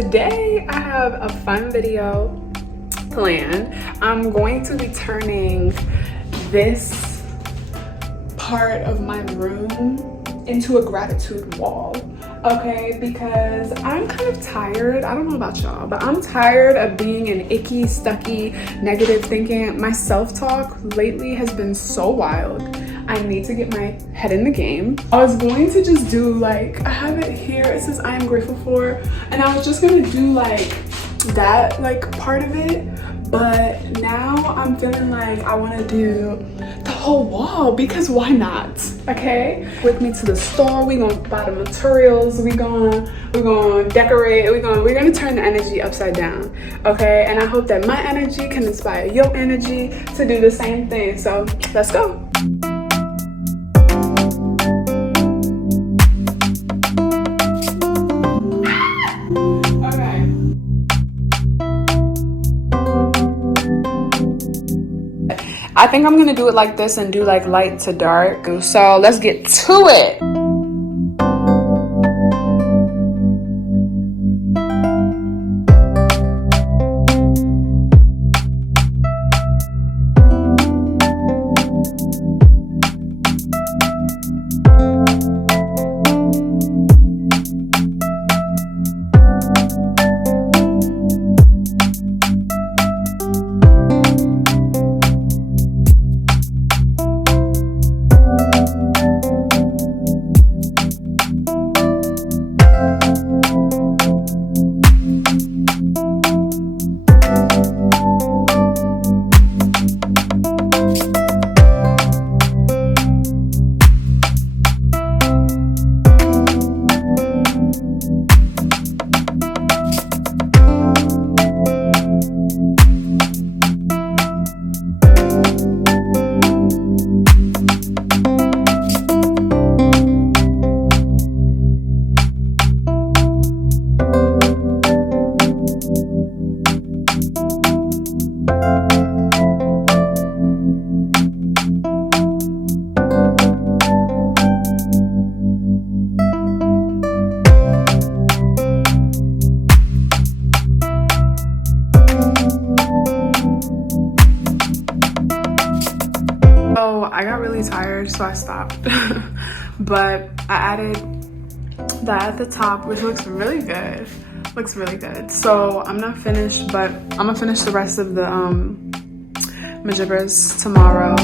today I have a fun video planned. I'm going to be turning this part of my room into a gratitude wall, okay? Because I'm kind of tired. I don't know about y'all, but I'm tired of being an icky, stucky, negative thinking. My self-talk lately has been so wild. I need to get my head in the game. I was going to just do like, I have it here, it says I am grateful for, and I was just gonna do like that like part of it, but now I'm feeling like I want to do the whole wall because why not? Okay, with me to the store, we gonna buy the materials, we're gonna decorate, we're gonna turn the energy upside down, okay? And I hope that my energy can inspire your energy to do the same thing. So let's go. I think I'm gonna do it like this and do like light to dark. So let's get to it. So I got really tired, so I stopped. But I added that at the top, which looks really good. Looks really good. So I'm not finished, but I'm gonna finish the rest of the majibbers tomorrow.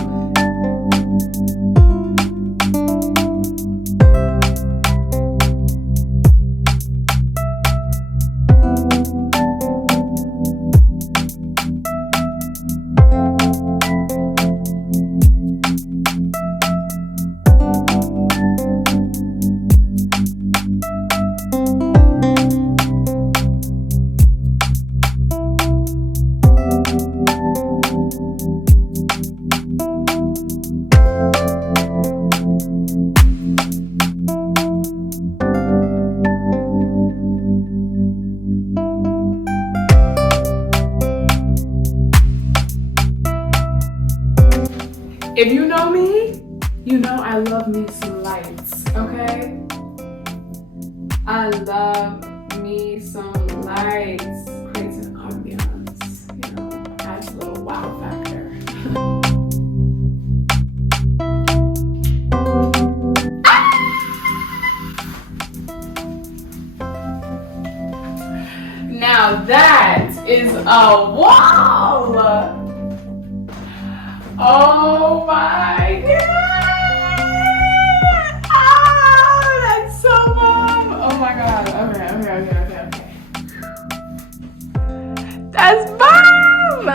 If you know me, you know I love me some lights, okay? I love me some lights. Creates an ambiance, you know, adds a little wow factor. Now that is a wall! Oh my god! Oh, that's so bomb! Oh my god. Okay. That's bomb!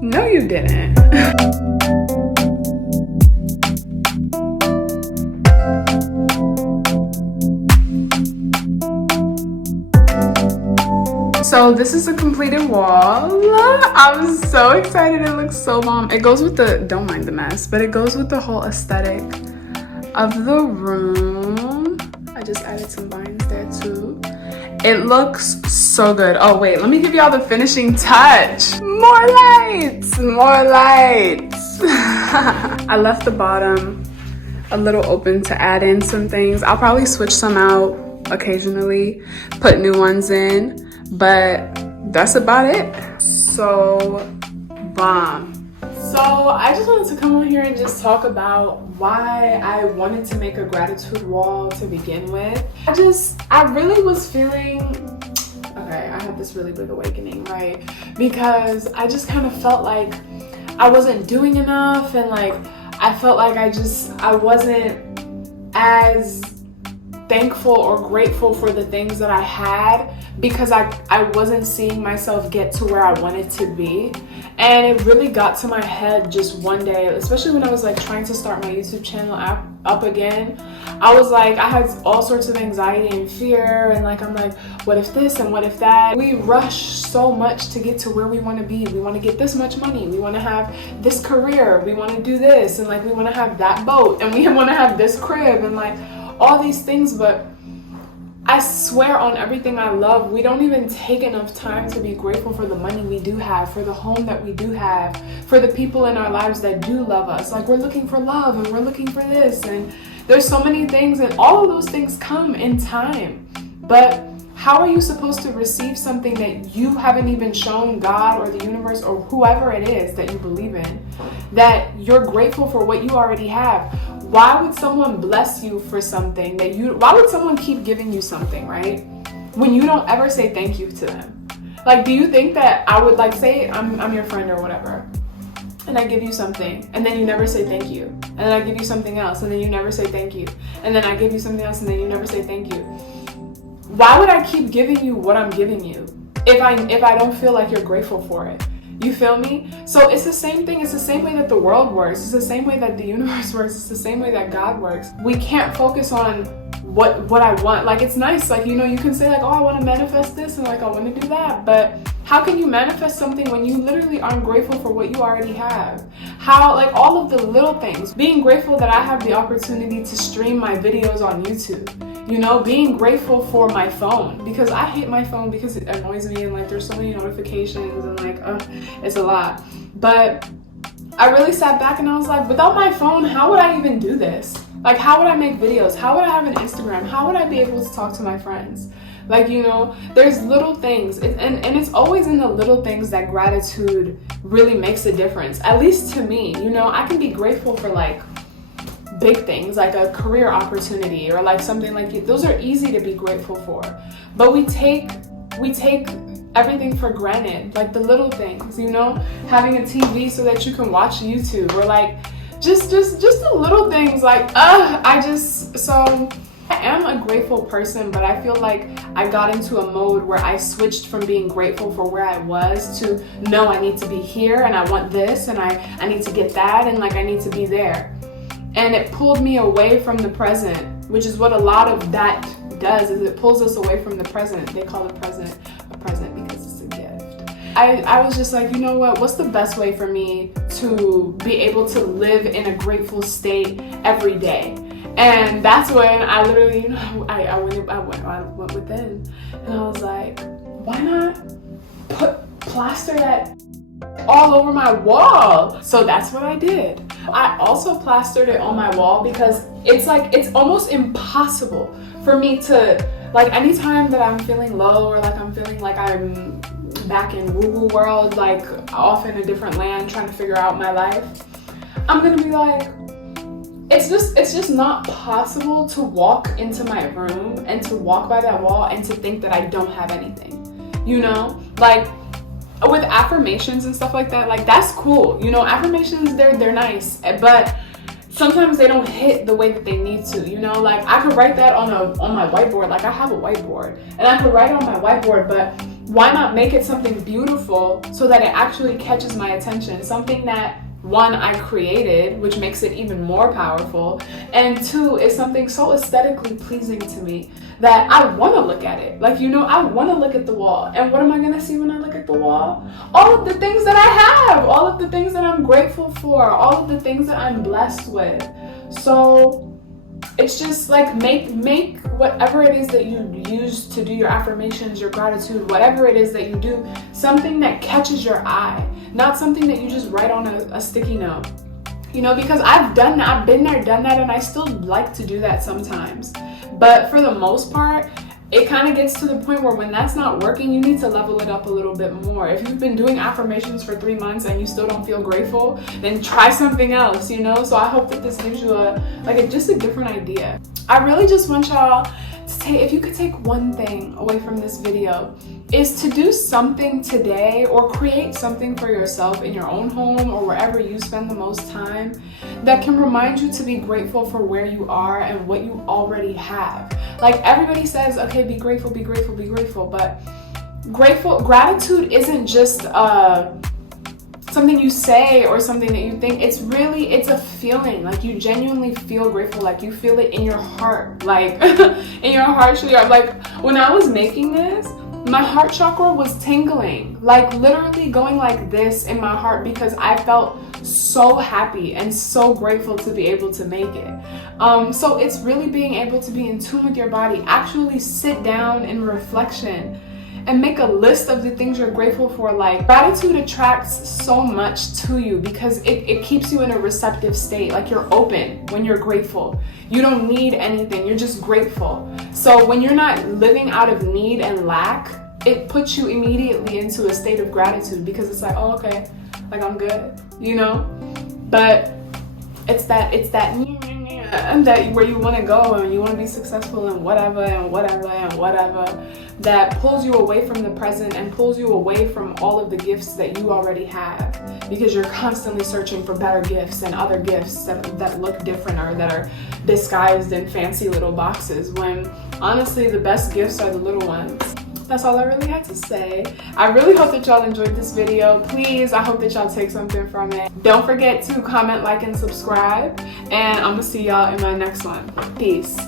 No, you didn't. So this is a completed wall. I'm so excited. It looks so bomb. It goes with the, don't mind the mess, but it goes with the whole aesthetic of the room. I just added some vines there too. It looks so good. Oh wait, let me give y'all the finishing touch. More lights, more lights. I left the bottom a little open to add in some things. I'll probably switch some out occasionally, put new ones in, but that's about it. So bomb. So I just wanted to come on here and just talk about why I wanted to make a gratitude wall to begin with. I really was feeling, okay, I had this really big awakening, right? Because I just kind of felt like I wasn't doing enough, and like I felt like I wasn't as thankful or grateful for the things that I had, because I wasn't seeing myself get to where I wanted to be. And it really got to my head just one day, especially when I was like trying to start my YouTube channel up again. I was like, I had all sorts of anxiety and fear, and like I'm like, what if this and what if that? We rush so much to get to where we want to be. We want to get this much money, we want to have this career, we want to do this, and like we want to have that boat, and we want to have this crib, and like all these things. But I swear on everything I love, we don't even take enough time to be grateful for the money we do have, for the home that we do have, for the people in our lives that do love us. Like, we're looking for love, and we're looking for this, and there's so many things, and all of those things come in time. But how are you supposed to receive something that you haven't even shown God or the universe or whoever it is that you believe in, that you're grateful for what you already have? Why would someone bless you for something why would someone keep giving you something, right, when you don't ever say thank you to them? Like, do you think that I would, like, say I'm your friend or whatever, and I give you something, and then you never say thank you, and then I give you something else, and then you never say thank you, and then I give you something else, and then you never say thank you? Why would I keep giving you what I'm giving you if I don't feel like you're grateful for it? You feel me? So it's the same thing. It's the same way that the world works. It's the same way that the universe works. It's the same way that God works. We can't focus on what I want. Like, it's nice, like, you know, you can say like, oh, I want to manifest this, and like I want to do that, but how can you manifest something when you literally aren't grateful for what you already have? How, like, all of the little things, being grateful that I have the opportunity to stream my videos on YouTube, you know, being grateful for my phone, because I hate my phone because it annoys me, and like there's so many notifications, and like it's a lot. But I really sat back and I was like, without my phone, how would I even do this? Like, how would I make videos? How would I have an Instagram? How would I be able to talk to my friends? Like, you know, there's little things, and it's always in the little things that gratitude really makes a difference, at least to me. You know, I can be grateful for like big things, like a career opportunity, or like something like those are easy to be grateful for, but we take everything for granted, like the little things, you know, having a TV so that you can watch YouTube, or like just the little things. Like so I am a grateful person, but I feel like I got into a mode where I switched from being grateful for where I was to, no, I need to be here, and I want this, and I need to get that, and like I need to be there. And it pulled me away from the present, which is what a lot of that does, is it pulls us away from the present. They call the present a present because it's a gift. I was just like, you know what's the best way for me to be able to live in a grateful state every day? And that's when I literally, you know, I went within, and I was like, why not plaster that all over my wall? So that's what I did. I also plastered it on my wall because it's almost impossible for me to, like, anytime that I'm feeling low, or like I'm feeling like I'm back in woo-woo world, like off in a different land trying to figure out my life, I'm gonna be like, it's just not possible to walk into my room and to walk by that wall and to think that I don't have anything, you know? Like, with affirmations and stuff like that, like, that's cool, you know, affirmations, they're nice, but sometimes they don't hit the way that they need to, you know? Like, I could write that on my whiteboard, like I have a whiteboard, and I could write it on my whiteboard, but why not make it something beautiful so that it actually catches my attention, something that, one, I created, which makes it even more powerful, and two, is something so aesthetically pleasing to me that I want to look at it. Like, you know, I want to look at the wall, and what am I going to see when I look at the wall? All of the things that I have, all of the things that I'm grateful for, all of the things that I'm blessed with. So it's just like make whatever it is that you use to do your affirmations, your gratitude, whatever it is that you do, something that catches your eye, not something that you just write on a sticky note. You know, because I've been there, done that, and I still like to do that sometimes. But for the most part, it kind of gets to the point where when that's not working, you need to level it up a little bit more. If you've been doing affirmations for 3 months and you still don't feel grateful, then try something else, you know? So I hope that this gives you just a different idea. I really just want y'all to take, if you could take one thing away from this video, is to do something today or create something for yourself in your own home or wherever you spend the most time that can remind you to be grateful for where you are and what you already have. Like everybody says, okay, be grateful, be grateful, be grateful, but gratitude isn't just something you say or something that you think. It's a feeling. Like you genuinely feel grateful, like you feel it in your heart, like in your heart. Like when I was making this, my heart chakra was tingling, like literally going like this in my heart because I felt so happy and so grateful to be able to make it. So it's really being able to be in tune with your body, actually sit down in reflection and make a list of the things you're grateful for. Like gratitude attracts so much to you because it keeps you in a receptive state. Like you're open when you're grateful. You don't need anything, you're just grateful. So when you're not living out of need and lack, it puts you immediately into a state of gratitude because it's like, oh, okay, like I'm good, you know? But it's that and that where you want to go and you want to be successful and whatever that pulls you away from the present and pulls you away from all of the gifts that you already have, because you're constantly searching for better gifts and other gifts that look different or that are disguised in fancy little boxes, when honestly the best gifts are the little ones. That's all I really had to say. I really hope that y'all enjoyed this video. Please, I hope that y'all take something from it. Don't forget to comment, like, and subscribe. And I'm gonna see y'all in my next one. Peace.